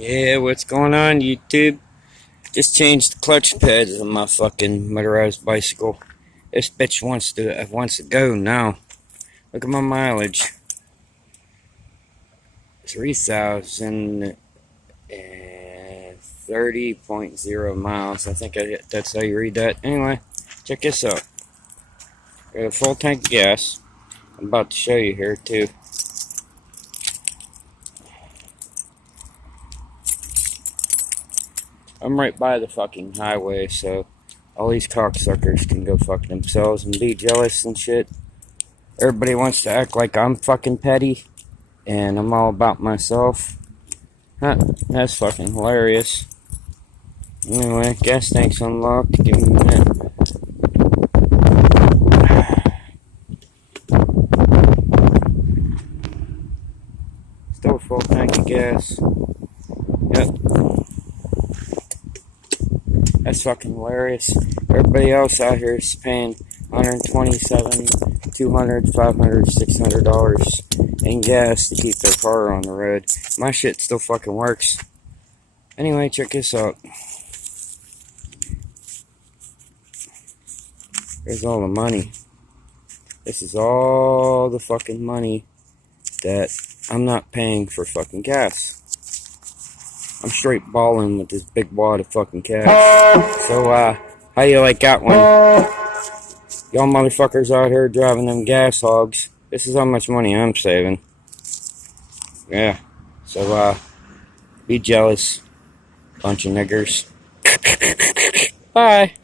Yeah, what's going on, YouTube? Just changed the clutch pads on my fucking motorized bicycle. This bitch wants to go now. Look at my mileage. 3,030.0 miles. I think that's how you read that. Anyway, check this out. Got a full tank of gas. I'm about to show you here too. I'm right by the fucking highway, so all these cocksuckers can go fuck themselves and be jealous and shit. Everybody wants to act like I'm fucking petty and I'm all about myself. Huh, that's fucking hilarious. Anyway, gas tank's unlocked. Give me a minute. Still a full tank of gas. Yep. That's fucking hilarious. Everybody else out here is paying $127, $200, $500, $600 in gas to keep their car on the road. My shit still fucking works. Anyway, check this out. There's all the money. This is all the fucking money that I'm not paying for fucking gas. I'm straight balling with this big wad of fucking cash. So, how you like that one? Y'all motherfuckers out here driving them gas hogs. This is how much money I'm saving. Yeah. So, be jealous. Bunch of niggers. Bye.